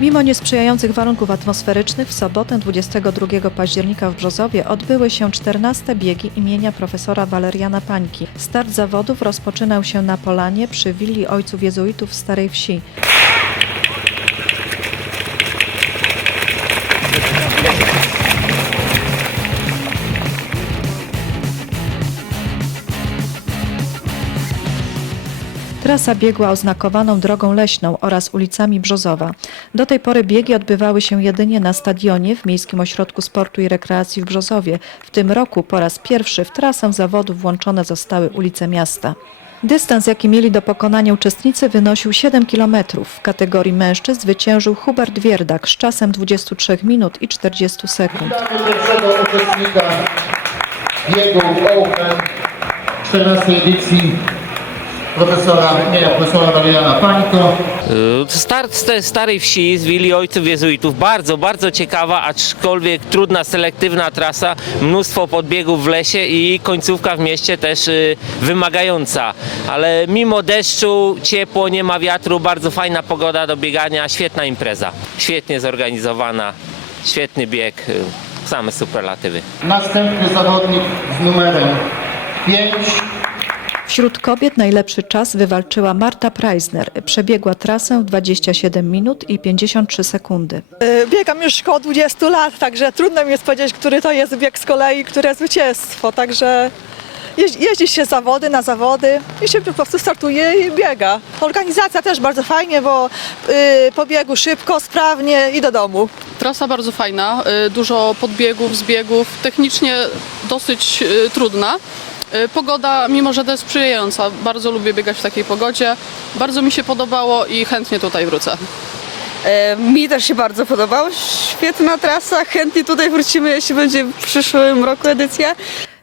Mimo niesprzyjających warunków atmosferycznych w sobotę 22 października w Brzozowie odbyły się 14 biegi imienia profesora Waleriana Pańki. Start zawodów rozpoczynał się na Polanie przy willi ojców jezuitów w Starej Wsi. Trasa biegła oznakowaną drogą leśną oraz ulicami Brzozowa. Do tej pory biegi odbywały się jedynie na stadionie w Miejskim Ośrodku Sportu i Rekreacji w Brzozowie. W tym roku po raz pierwszy w trasę zawodów włączone zostały ulice miasta. Dystans, jaki mieli do pokonania uczestnicy, wynosił 7 km. W kategorii mężczyzn zwyciężył Hubert Wierdak z czasem 23 minut i 40 sekund. Witamy pierwszego uczestnika biegu Open 14 edycji profesora, nie, profesora Mariana Pańko. Y, Start z starej wsi z willi ojców jezuitów. Bardzo, bardzo ciekawa, aczkolwiek trudna, selektywna trasa. Mnóstwo podbiegów w lesie i końcówka w mieście też y, wymagająca. Ale mimo deszczu, ciepło, nie ma wiatru, bardzo fajna pogoda do biegania, świetna impreza. Świetnie zorganizowana, świetny bieg, y, same superlatywy. Następny zawodnik z numerem 5. Wśród kobiet najlepszy czas wywalczyła Marta Preisner. Przebiegła trasę w 27 minut i 53 sekundy. Y, Biegam już około 20 lat, także trudno mi jest powiedzieć, który to jest bieg z kolei, które zwycięstwo. Także jeź- jeździ się zawody na zawody i się po prostu startuje i biega. Organizacja też bardzo fajnie, bo y, po biegu szybko, sprawnie i do domu. Trasa bardzo fajna, y, dużo podbiegów, zbiegów, technicznie dosyć y, trudna. Y, Pogoda, mimo że to jest sprzyjająca, bardzo lubię biegać w takiej pogodzie. Bardzo mi się podobało i chętnie tutaj wrócę. E, Mi też się bardzo podobał. Świetna trasa. Chętnie tutaj wrócimy, jeśli będzie w przyszłym roku edycja.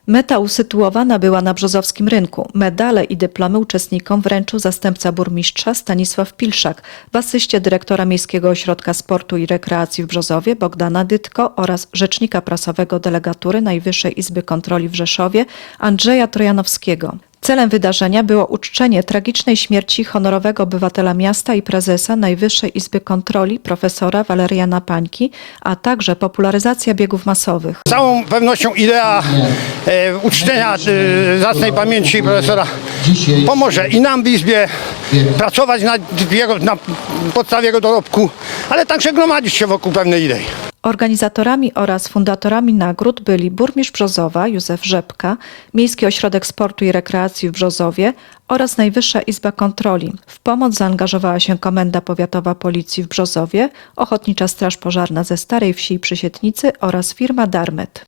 Meta usytuowana była na Brzozowskim Rynku. Medale i dyplomy uczestnikom wręczył zastępca burmistrza Stanisław Pilszak, w asyście dyrektora Miejskiego Ośrodka Sportu i Rekreacji w Brzozowie Bogdana Dytko oraz rzecznika prasowego delegatury Najwyższej Izby Kontroli w Rzeszowie Andrzeja Trojanowskiego. Celem wydarzenia było uczczenie tragicznej śmierci honorowego obywatela miasta i prezesa Najwyższej Izby Kontroli profesora Waleriana Pańki, a także popularyzacja biegów masowych. Z całą pewnością idea e, uczczenia e, zacnej pamięci profesora pomoże i nam w Izbie pracować nad jego, na podstawie jego dorobku, ale także gromadzić się wokół pewnej idei. Organizatorami oraz fundatorami nagród byli burmistrz Brzozowa Józef Rzepka, Miejski Ośrodek Sportu i Rekreacji w Brzozowie oraz Najwyższa Izba Kontroli. W pomoc zaangażowała się Komenda Powiatowa Policji w Brzozowie, Ochotnicza Straż Pożarna ze Starej Wsi i Przysietnicy oraz firma Darmet.